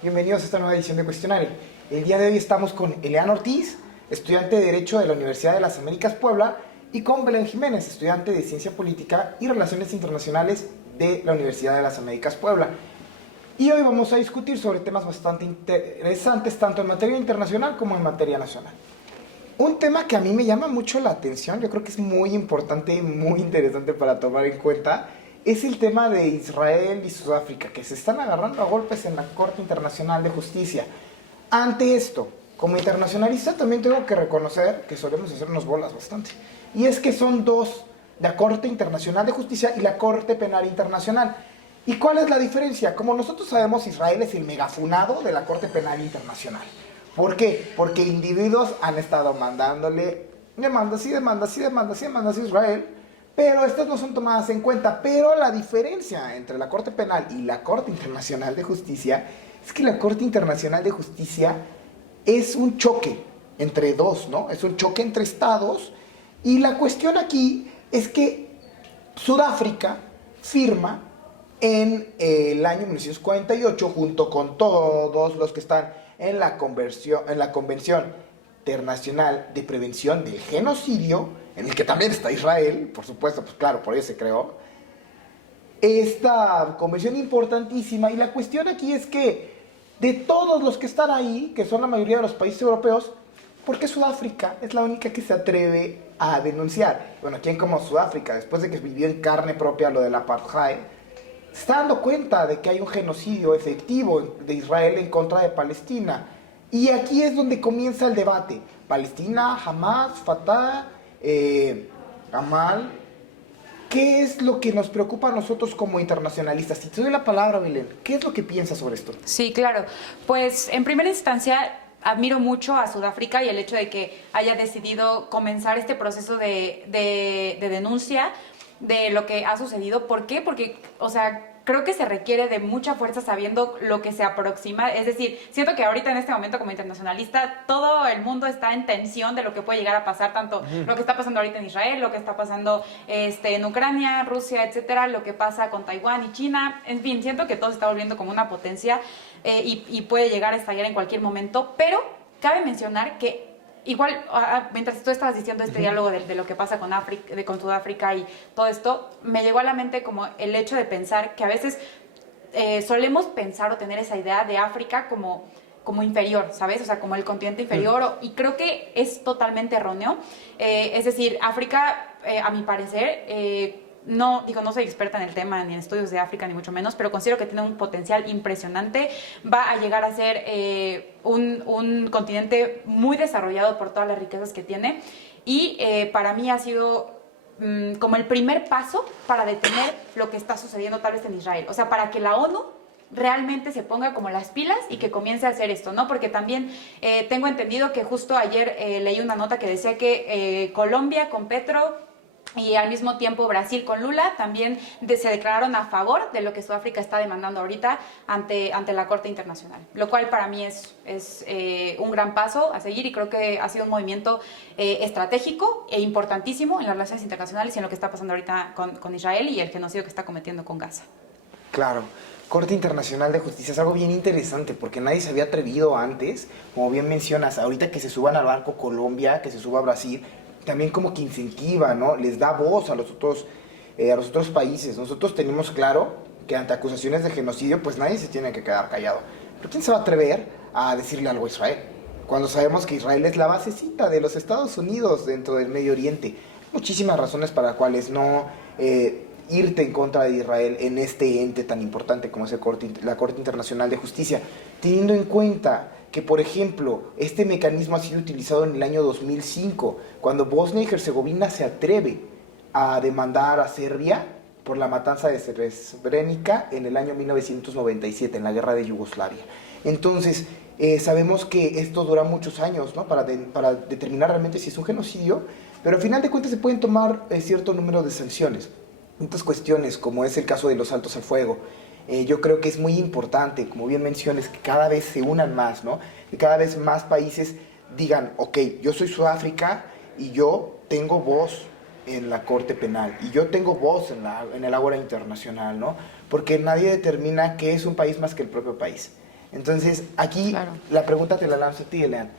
Bienvenidos a esta nueva edición de Cuestionario. El día de hoy estamos con Eliana Ortiz, estudiante de Derecho de la Universidad de las Américas Puebla, y con Belén Jiménez, estudiante de Ciencia Política y Relaciones Internacionales de la Universidad de las Américas Puebla. Y hoy vamos a discutir sobre temas bastante interesantes, tanto en materia internacional como en materia nacional. Un tema que a mí me llama mucho la atención, yo creo que es muy importante y muy interesante para tomar en cuenta, es el tema de Israel y Sudáfrica, que se están agarrando a golpes en la Corte Internacional de Justicia. Ante esto, como internacionalista también tengo que reconocer que solemos hacernos bolas bastante. Y es que son dos, la Corte Internacional de Justicia y la Corte Penal Internacional. ¿Y cuál es la diferencia? Como nosotros sabemos, Israel es el megafunado de la Corte Penal Internacional. ¿Por qué? Porque individuos han estado mandándole demandas a Israel, pero estas no son tomadas en cuenta. Pero la diferencia entre la Corte Penal y la Corte Internacional de Justicia es que la Corte Internacional de Justicia es un choque entre dos, ¿no? Es un choque entre estados, y la cuestión aquí es que Sudáfrica firma en el año 1948, junto con todos los que están en la Convención Internacional de Prevención del Genocidio, en el que también está Israel, por supuesto, pues claro, por eso se creó, esta convención importantísima. Y la cuestión aquí es que de todos los que están ahí, que son la mayoría de los países europeos, ¿por qué Sudáfrica es la única que se atreve a denunciar? Bueno, ¿quién como Sudáfrica, después de que vivió en carne propia lo del apartheid, se está dando cuenta de que hay un genocidio efectivo de Israel en contra de Palestina? Y aquí es donde comienza el debate. Palestina, Hamas, Fatah, Amal. ¿Qué es lo que nos preocupa a nosotros como internacionalistas? Si te doy la palabra, Belén, ¿qué es lo que piensas sobre esto? Sí, claro. Pues en primera instancia admiro mucho a Sudáfrica y el hecho de que haya decidido comenzar este proceso de denuncia de lo que ha sucedido. ¿Por qué? Porque, o sea, creo que se requiere de mucha fuerza sabiendo lo que se aproxima. Es decir, siento que ahorita en este momento como internacionalista todo el mundo está en tensión de lo que puede llegar a pasar, tanto lo que está pasando ahorita en Israel, lo que está pasando en Ucrania, Rusia, etcétera, lo que pasa con Taiwán y China. En fin, siento que todo se está volviendo como una potencia y puede llegar a estallar en cualquier momento, pero cabe mencionar que igual, mientras tú estabas diciendo este diálogo de lo que pasa con Sudáfrica y todo esto, me llegó a la mente como el hecho de pensar que a veces solemos pensar o tener esa idea de África como inferior, ¿sabes? O sea, como el continente inferior, y creo que es totalmente erróneo. Es decir, África, a mi parecer, no soy experta en el tema, ni en estudios de África, ni mucho menos, pero considero que tiene un potencial impresionante. Va a llegar a ser un continente muy desarrollado por todas las riquezas que tiene, y para mí ha sido como el primer paso para detener lo que está sucediendo tal vez en Israel. O sea, para que la ONU realmente se ponga como las pilas y que comience a hacer esto, ¿no? Porque también tengo entendido que justo ayer leí una nota que decía que Colombia con Petro y al mismo tiempo Brasil con Lula también se declararon a favor de lo que Sudáfrica está demandando ahorita ante la Corte Internacional, lo cual para mí es un gran paso a seguir, y creo que ha sido un movimiento estratégico e importantísimo en las relaciones internacionales y en lo que está pasando ahorita con Israel y el genocidio que está cometiendo con Gaza. Claro, Corte Internacional de Justicia es algo bien interesante porque nadie se había atrevido antes, como bien mencionas, ahorita que se suban al barco Colombia, que se suba a Brasil, también como que incentiva, ¿no? Les da voz a los otros países. Nosotros tenemos claro que ante acusaciones de genocidio, pues nadie se tiene que quedar callado. Pero ¿quién se va a atrever a decirle algo a Israel? Cuando sabemos que Israel es la basecita de los Estados Unidos dentro del Medio Oriente. Muchísimas razones para las cuales no irte en contra de Israel en este ente tan importante como es la Corte Internacional de Justicia, teniendo en cuenta que, por ejemplo, este mecanismo ha sido utilizado en el año 2005, cuando Bosnia y Herzegovina se atreve a demandar a Serbia por la matanza de Srebrenica en el año 1997, en la guerra de Yugoslavia. Entonces, sabemos que esto dura muchos años, ¿no? para determinar realmente si es un genocidio, pero al final de cuentas se pueden tomar cierto número de sanciones. Otras cuestiones, como es el caso de los altos al fuego, yo creo que es muy importante, como bien mencionas, que cada vez se unan más, ¿no? Que cada vez más países digan, ok, yo soy Sudáfrica y yo tengo voz en la Corte Penal y yo tengo voz en el ágora internacional, ¿no? Porque nadie determina qué es un país más que el propio país. Entonces, aquí Claro. la pregunta te la lanzo a ti, Elian.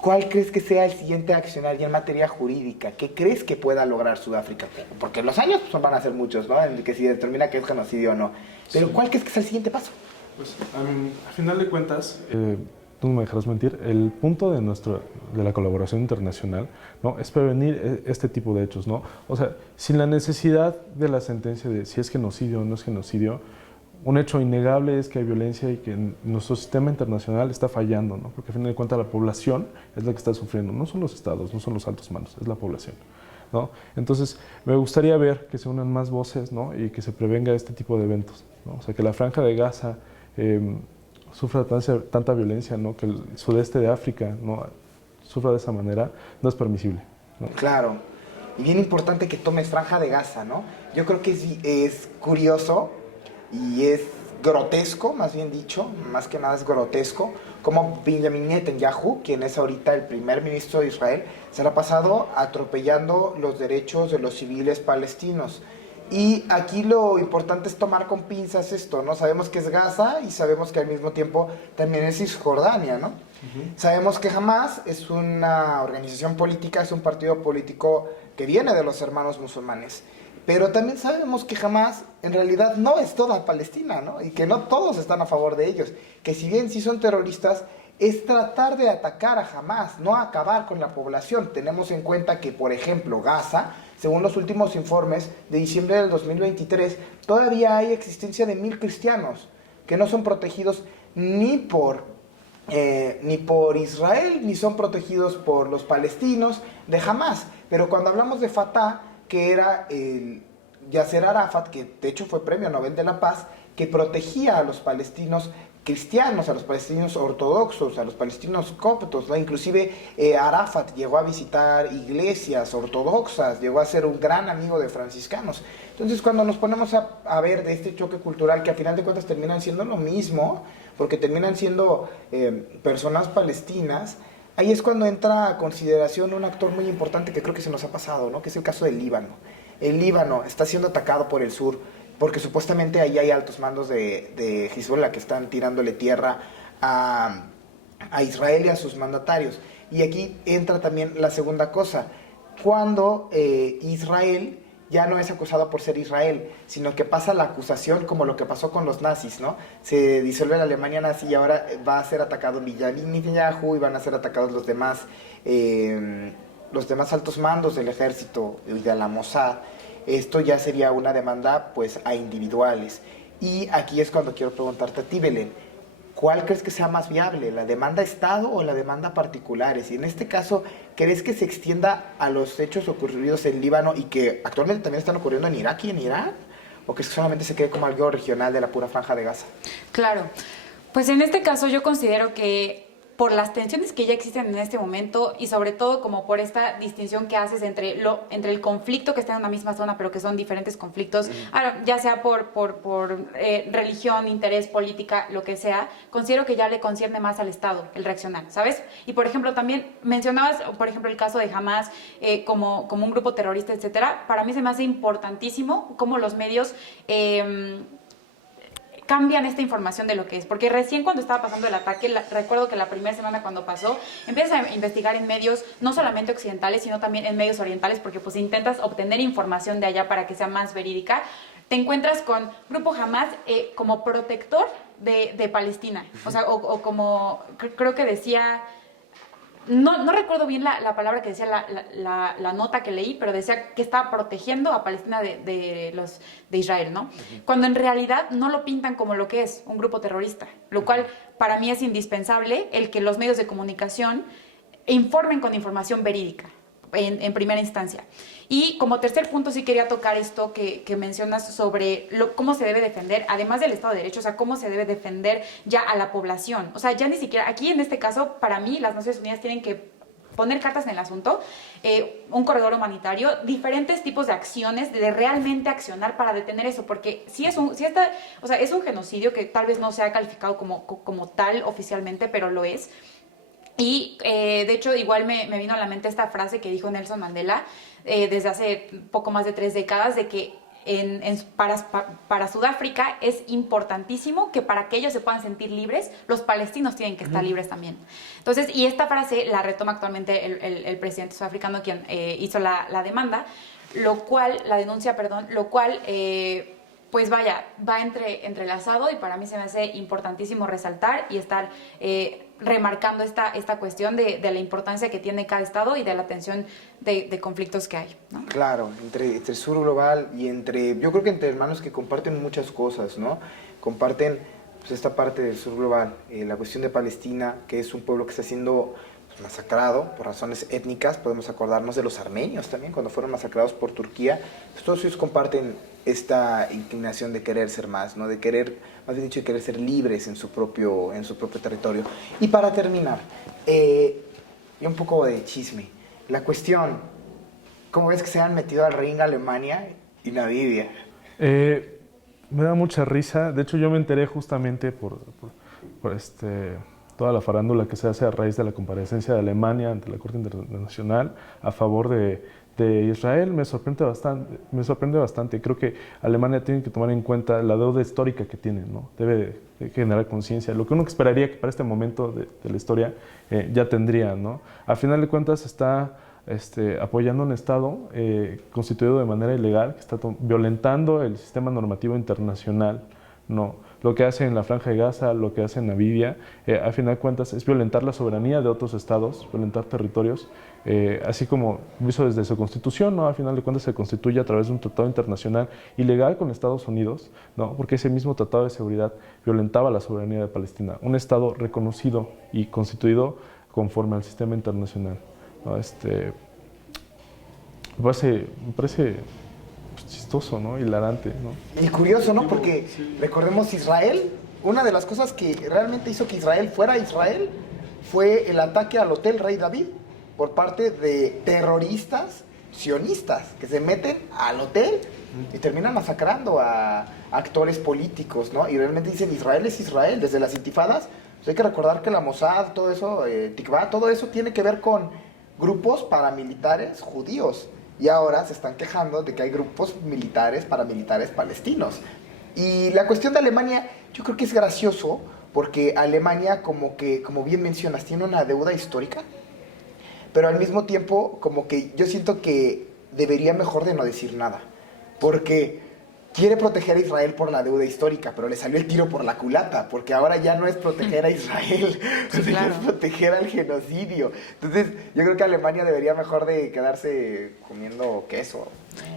¿Cuál crees que sea el siguiente accionar ya en materia jurídica? ¿Qué crees que pueda lograr Sudáfrica? Porque los años pues, van a ser muchos, ¿no? En el que si determina que es genocidio o no. Pero Sí. ¿cuál crees que sea el siguiente paso? Pues, a final de cuentas, tú no me dejarás mentir, el punto de la colaboración internacional, ¿no? Es prevenir este tipo de hechos, ¿no? O sea, sin la necesidad de la sentencia de si es genocidio o no es genocidio, un hecho innegable es que hay violencia y que nuestro sistema internacional está fallando, ¿no? Porque a fin de cuentas la población es la que está sufriendo, no son los estados, no son los altos mandos, es la población, ¿no? Entonces, me gustaría ver que se unan más voces, ¿no? Y que se prevenga este tipo de eventos, ¿no? O sea, que la Franja de Gaza sufra tanta violencia, ¿no? Que el sudeste de África, ¿no? Sufra de esa manera, no es permisible, ¿no? Claro. Y bien importante que tomes Franja de Gaza, ¿no? Yo creo que es curioso y es grotesco, más bien dicho, más que nada es grotesco, como Benjamin Netanyahu, quien es ahorita el primer ministro de Israel, se la ha pasado atropellando los derechos de los civiles palestinos. Y aquí lo importante es tomar con pinzas esto, ¿no? Sabemos que es Gaza y sabemos que al mismo tiempo también es Cisjordania, ¿no? Sabemos que Hamas es una organización política, es un partido político que viene de los hermanos musulmanes. Pero también sabemos que Hamas en realidad no es toda Palestina, ¿no? Y que no todos están a favor de ellos. Que si bien sí son terroristas, es tratar de atacar a Hamas, no acabar con la población. Tenemos en cuenta que, por ejemplo, Gaza, según los últimos informes de diciembre del 2023, todavía hay existencia de 1,000 cristianos que no son protegidos ni por Israel, ni son protegidos por los palestinos de Hamas. Pero cuando hablamos de Fatah, que era el Yasser Arafat, que de hecho fue Premio Nobel de la Paz, que protegía a los palestinos cristianos, a los palestinos ortodoxos, a los palestinos coptos, ¿no? Inclusive Arafat llegó a visitar iglesias ortodoxas, llegó a ser un gran amigo de franciscanos. Entonces, cuando nos ponemos a ver de este choque cultural, que a final de cuentas terminan siendo lo mismo, porque terminan siendo personas palestinas, ahí es cuando entra a consideración un actor muy importante que creo que se nos ha pasado, ¿no? Que es el caso del Líbano. El Líbano está siendo atacado por el sur, porque supuestamente ahí hay altos mandos de Hezbollah que están tirándole tierra a Israel y a sus mandatarios. Y aquí entra también la segunda cosa, cuando Israel ya no es acusado por ser Israel, sino que pasa la acusación como lo que pasó con los nazis, ¿no? Se disuelve la Alemania nazi y ahora va a ser atacado Benjamin Netanyahu y van a ser atacados los demás altos mandos del ejército y de la Mossad. Esto ya sería una demanda pues a individuales. Y aquí es cuando quiero preguntarte a ti, Belén, ¿cuál crees que sea más viable, la demanda Estado o la demanda particulares? Y en este caso, ¿crees que se extienda a los hechos ocurridos en Líbano y que actualmente también están ocurriendo en Irak y en Irán? ¿O que solamente se quede como algo regional de la pura Franja de Gaza? Claro, pues en este caso yo considero que por las tensiones que ya existen en este momento y sobre todo como por esta distinción que haces entre el conflicto que está en una misma zona pero que son diferentes conflictos, ya sea por religión, interés, política, lo que sea, considero que ya le concierne más al Estado el reaccionar, ¿sabes? Y por ejemplo también mencionabas, por ejemplo, el caso de Hamas como un grupo terrorista, etcétera. Para mí se me hace importantísimo cómo los medios cambian esta información de lo que es, porque recién cuando estaba pasando el ataque, recuerdo que la primera semana cuando pasó, empiezas a investigar en medios no solamente occidentales, sino también en medios orientales, porque pues intentas obtener información de allá para que sea más verídica. Te encuentras con Grupo Hamas como protector de Palestina, o sea, o como, creo que decía... No recuerdo bien la palabra que decía la nota que leí, pero decía que estaba protegiendo a Palestina de Israel, ¿no? Cuando en realidad no lo pintan como lo que es, un grupo terrorista, lo cual para mí es indispensable el que los medios de comunicación informen con información verídica en primera instancia. Y como tercer punto sí quería tocar esto que mencionas sobre cómo se debe defender, además del Estado de Derecho, o sea, cómo se debe defender ya a la población. O sea, ya ni siquiera, aquí en este caso, para mí, las Naciones Unidas tienen que poner cartas en el asunto, un corredor humanitario, diferentes tipos de acciones, de realmente accionar para detener eso, porque es un genocidio que tal vez no sea calificado como tal oficialmente, pero lo es. Y de hecho igual me vino a la mente esta frase que dijo Nelson Mandela desde hace poco más de 3 décadas, de que para Sudáfrica es importantísimo que para que ellos se puedan sentir libres, los palestinos tienen que estar libres también. Entonces, y esta frase la retoma actualmente el presidente sudafricano, quien hizo la demanda, la denuncia, lo cual pues vaya, va entrelazado, y para mí se me hace importantísimo resaltar y estar remarcando esta cuestión de la importancia que tiene cada estado y de la atención de conflictos que hay, ¿no? Claro, entre sur global y yo creo que entre hermanos que comparten muchas cosas, ¿no? Comparten pues, esta parte del sur global, la cuestión de Palestina, que es un pueblo que está siendo masacrado por razones étnicas. Podemos acordarnos de los armenios también, cuando fueron masacrados por Turquía. Pues todos ellos comparten esta inclinación de querer ser más, ¿no? De querer, más bien dicho, de querer ser libres en su propio territorio. Y para terminar, y un poco de chisme, la cuestión, ¿cómo ves que se han metido al ring Alemania y Namibia? Me da mucha risa. De hecho, yo me enteré justamente por toda la farándula que se hace a raíz de la comparecencia de Alemania ante la Corte Internacional a favor de Israel. Me sorprende bastante. Creo que Alemania tiene que tomar en cuenta la deuda histórica que tiene, ¿no? Debe de generar conciencia. Lo que uno esperaría que para este momento de la historia ya tendría, ¿no? Al final de cuentas está apoyando un Estado constituido de manera ilegal, que está violentando el sistema normativo internacional, ¿no? Lo que hace en la Franja de Gaza, lo que hace en Namibia, al final de cuentas es violentar la soberanía de otros estados, violentar territorios, así como lo hizo desde su constitución, ¿no? Al final de cuentas se constituye a través de un tratado internacional ilegal con Estados Unidos, ¿no? Porque ese mismo tratado de seguridad violentaba la soberanía de Palestina, un estado reconocido y constituido conforme al sistema internacional, ¿no? Me parece chistoso, ¿no? Hilarante, ¿no? Y curioso, ¿no? Porque recordemos Israel, una de las cosas que realmente hizo que Israel fuera Israel fue el ataque al Hotel Rey David por parte de terroristas sionistas que se meten al hotel y terminan masacrando a actores políticos, ¿no? Y realmente dicen Israel es Israel, desde las intifadas. Pues hay que recordar que la Mossad, todo eso, Tikvah, todo eso tiene que ver con grupos paramilitares judíos. Y ahora se están quejando de que hay grupos paramilitares palestinos. Y la cuestión de Alemania, yo creo que es gracioso, porque Alemania, como bien mencionas, tiene una deuda histórica, pero al mismo tiempo, como que yo siento que debería mejor de no decir nada, porque quiere proteger a Israel por la deuda histórica, pero le salió el tiro por la culata, porque ahora ya no es proteger a Israel, Sí, claro. es proteger al genocidio. Entonces, yo creo que Alemania debería mejor de quedarse comiendo queso.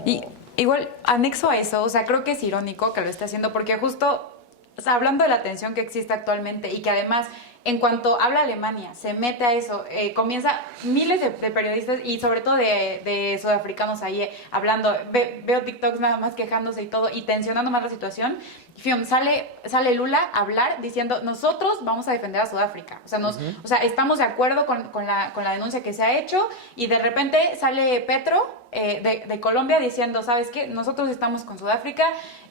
Y igual, anexo a eso, o sea, creo que es irónico que lo esté haciendo, porque justo, o sea, hablando de la tensión que existe actualmente y que además, en cuanto habla Alemania, se mete a eso, comienza miles de periodistas y sobre todo de sudafricanos ahí hablando, veo TikToks nada más quejándose y todo, y tensionando más la situación. Sale Lula a hablar diciendo, nosotros vamos a defender a Sudáfrica, o sea, estamos de acuerdo con la denuncia que se ha hecho, y de repente sale Petro de Colombia diciendo, ¿sabes qué? Nosotros estamos con Sudáfrica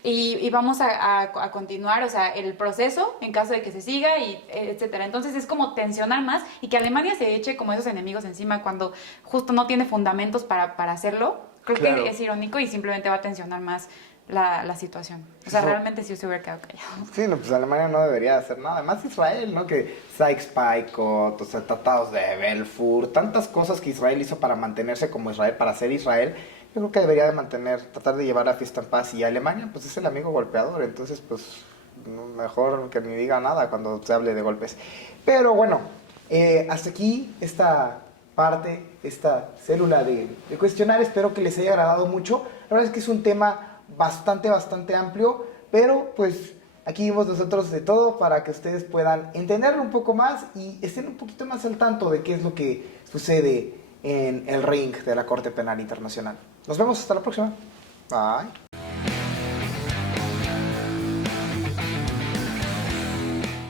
y vamos a continuar, o sea, el proceso en caso de que se siga, y etcétera. Entonces es como tensionar más, y que Alemania se eche como esos enemigos encima cuando justo no tiene fundamentos para hacerlo. Creo Claro. que es irónico y simplemente va a tensionar más la situación. O sea, realmente sí se hubiera quedado callado. Sí, no, pues Alemania no debería hacer nada. Además Israel, ¿no? Que Sykes-Picot, o sea, tratados de Balfour, tantas cosas que Israel hizo para mantenerse como Israel, para ser Israel. Yo creo que debería de tratar de llevar la fiesta en paz. Y Alemania, pues es el amigo golpeador. Entonces, pues, mejor que ni diga nada cuando se hable de golpes. Pero bueno, hasta aquí esta parte, esta célula de cuestionar. Espero que les haya agradado mucho. La verdad es que es un tema bastante amplio, pero pues aquí vimos nosotros de todo para que ustedes puedan entenderlo un poco más y estén un poquito más al tanto de qué es lo que sucede en el ring de la Corte Penal Internacional. Nos vemos hasta la próxima. Bye.